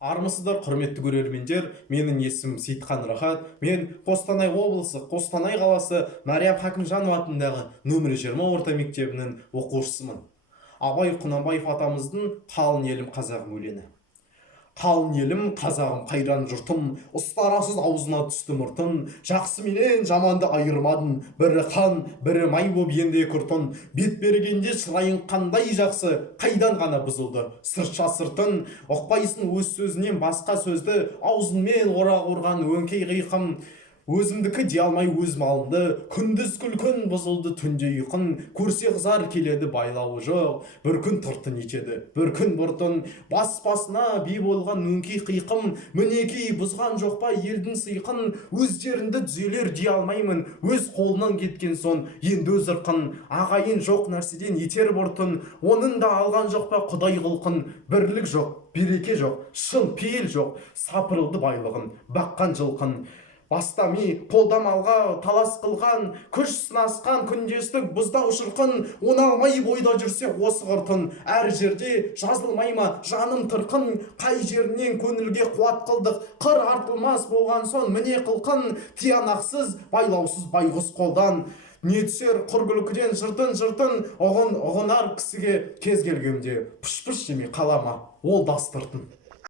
Армысыздар, құрметті көрермендер. Менің есімім Сейітхан Рахат. Мен Қостанай облысы, Қостанай қаласы Мариям Хакімжанова атындағы нөмірі 20 орта мектебінің оқушысымын. Абай Құнанбаев атамыздың «Қалың елім қазағым» өлеңі. Қалың елім қазағым қайран жұртым, ұстарасыз аузына түсті мұртын, жақсы менен жаманды айырмадың, бірі қан, бірі май боп енді күртін, бет бергенде шырайың қандай жақсы, қайдан ғана бұзылды сыртша сыртын, ұқпайсың өз сөзінен басқа сөзді, аузыңмен орақ ұрған өңкей қиқым, өзімдікі дей алмай өз малымды, күндіз күлкін бұзылды түнде ұйқын, көрсе қызар келеді байлауы жоқ, бір күн тыртын етеді, бір күн бұртын, бас-басына би болған өңкей қиқым, мінекей бұзған жоқ па елдің сыйқын, өздеріңді түзелер дей алмаймын, өз қолынан кеткен соң, енді өз ырқын, ағайын жоқ нәрседен етер бұртын, оның да алған жоқ па құдай құлқын, бірлік жоқ, береке жоқ, шын пейіл жоқ, сапырылды байлығын, баққан жылқын, бастами қолдамалға талас қылған, күш сынасқан күндестік бұздау шырқын, оңалмай бойда жүрсе осы құртын, әр жерде жазылмай ма жаным тырқын, қай жерінен көңілге қуат қылдық, қыр артылмас болған соң міне қылқын, тиянақсыз байлаусыз байғұс қолдан, не түсер құр күлкіден жыртын, ұғынар кісіге кез келгенде пұш-пұш жемей қалама, ол дастыртын.